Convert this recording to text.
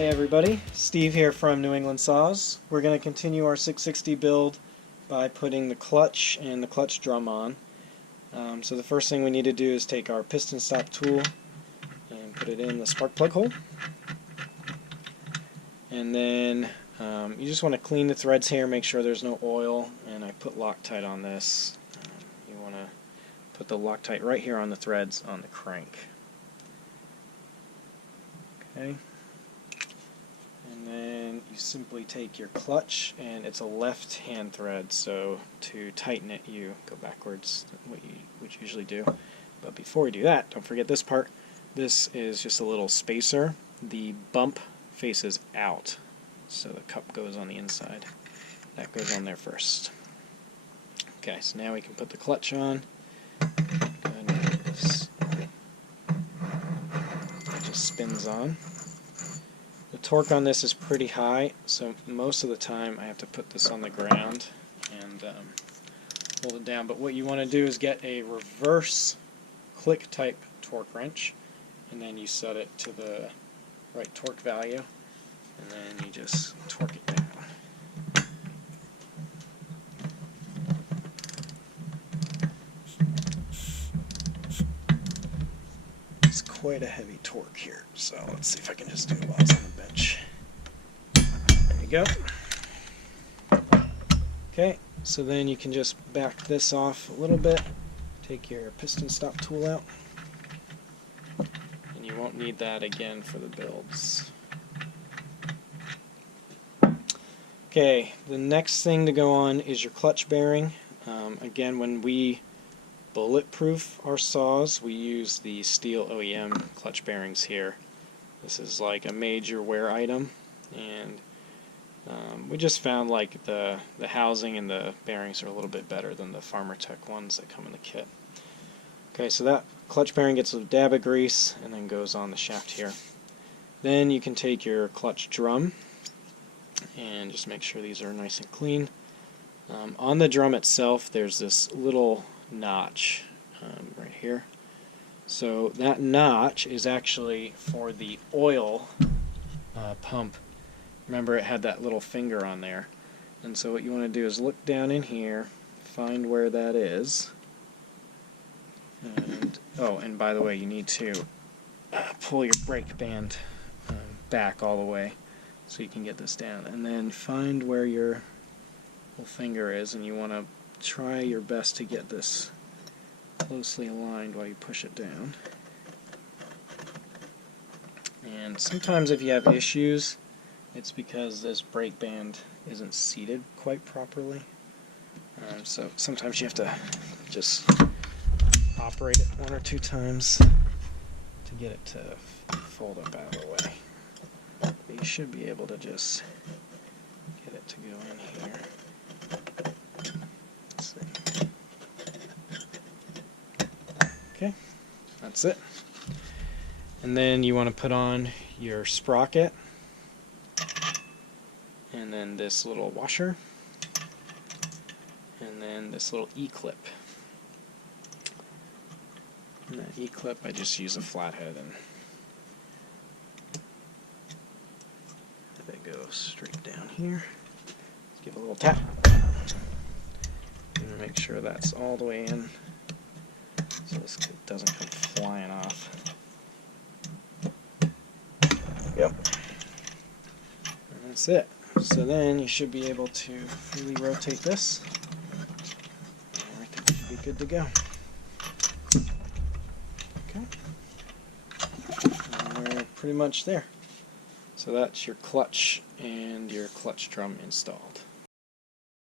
Hi everybody, Steve here from New England Saws. We're going to continue our 660 build by putting the clutch and the clutch drum on. So the first thing we need to do is take our piston stop tool and put it in the spark plug hole. And then you just want to clean the threads here, make sure there's no oil, and I put Loctite on this. You want to put the Loctite right here on the threads on the crank. Okay. And then you simply take your clutch, and it's a left hand thread, so to tighten it you go backwards, which you usually do. But before we do that, don't forget this part. This is just a little spacer. The bump faces out, so the cup goes on the inside. That goes on there first. Okay, so now we can put the clutch on. Go ahead and get this. It just spins on. The torque on this is pretty high, so most of the time I have to put this on the ground and hold it down. But what you want to do is get a reverse click type torque wrench, and then you set it to the right torque value, and then you just torque it down. It's quite a heavy torque here, so let's see if I can just do it while it's on the bench. There you go. Okay, so then you can just back this off a little bit, take your piston stop tool out, and you won't need that again for the builds. Okay, the next thing to go on is your clutch bearing. Again, when we bulletproof our saws, we use the steel OEM clutch bearings here. This is like a major wear item, and we just found like the housing and the bearings are a little bit better than the Farmertec ones that come in the kit. Okay, so that clutch bearing gets a dab of grease and then goes on the shaft here. Then you can take your clutch drum and just make sure these are nice and clean. On the drum itself, there's this little notch right here. So that notch is actually for the oil pump. Remember, it had that little finger on there. And so what you want to do is look down in here, find where that is. And oh, and by the way, you need to pull your brake band back all the way so you can get this down. And then find where your little finger is, and you want to try your best to get this closely aligned while you push it down. And sometimes if you have issues, it's because this brake band isn't seated quite properly. So sometimes you have to just operate it 1 or 2 times to get it to fold up out of the way. But you should be able to just get it to go in here. Let's see. Okay, that's it. And then you want to put on your sprocket, and then this little washer, and then this little E-clip. And that E-clip, I just use a flathead and let it go straight down here. Give it a little tap. And make sure that's all the way in, so this doesn't come flying off. Yep. And that's it. So then you should be able to freely rotate this. And everything should be good to go. Okay. And we're pretty much there. So that's your clutch and your clutch drum installed.